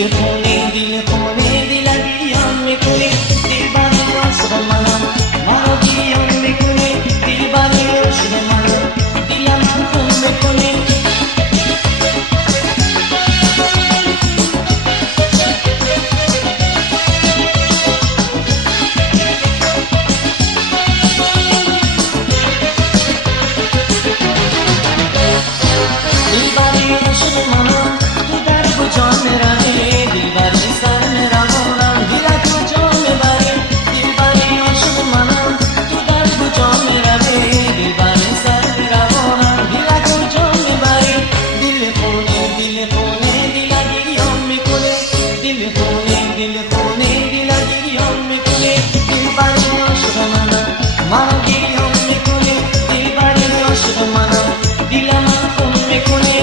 دل خونه دلگیرم میکنی دلبری عاشق منم منو گریان میکنی دلبری عاشق منم دلم خون میکنی دلبری عاشق منم تو در کجا میروی دلبری سر میروانم دل کجا میبری دلبری عاشق منم تو در کجا میروی دلبری سر میروانم دل کجا میبری دل خونه دلگیرم میکنی دل خونه دلگیرم میکنی دلبری عاشق منم منو گریان میکنی دلبری عاشق منم دلم خون میکنی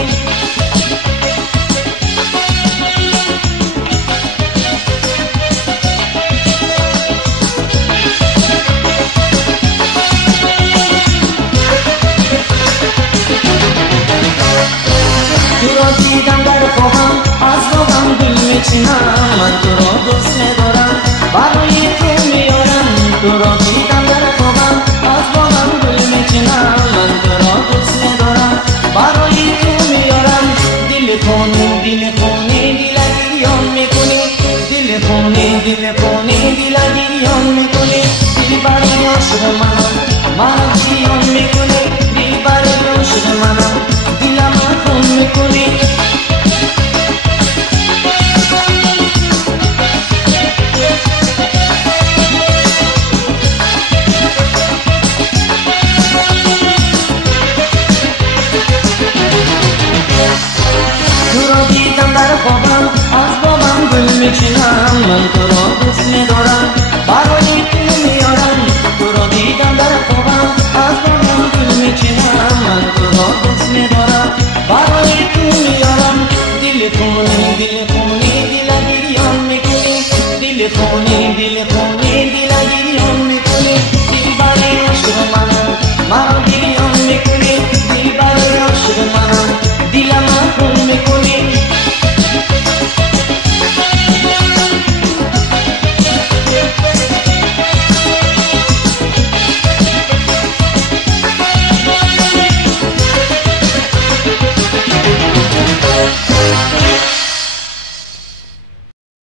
تو را دیدم در خوابم از خوابم دل میچینم من تو را دوست میدارم برای تو میارم تو را دیدم در خوابم از خوابم دل میچینم من تو را دوست میدارم برای تو میارم دل خونه دلگیرم میکنی دل خونه دلگیرم میکنی دلبری عاشق منم منو گریان میکنی دلبری عاشق منم دلم خون میکنی تو را دیدم در خوابم از خوابم گل میچینم من تو را دوست میدارم برای تو میارم تو را دیدم در خوابم از خوابم گل میچینم من تو را دوست میدارم برای تو میارم دل خونه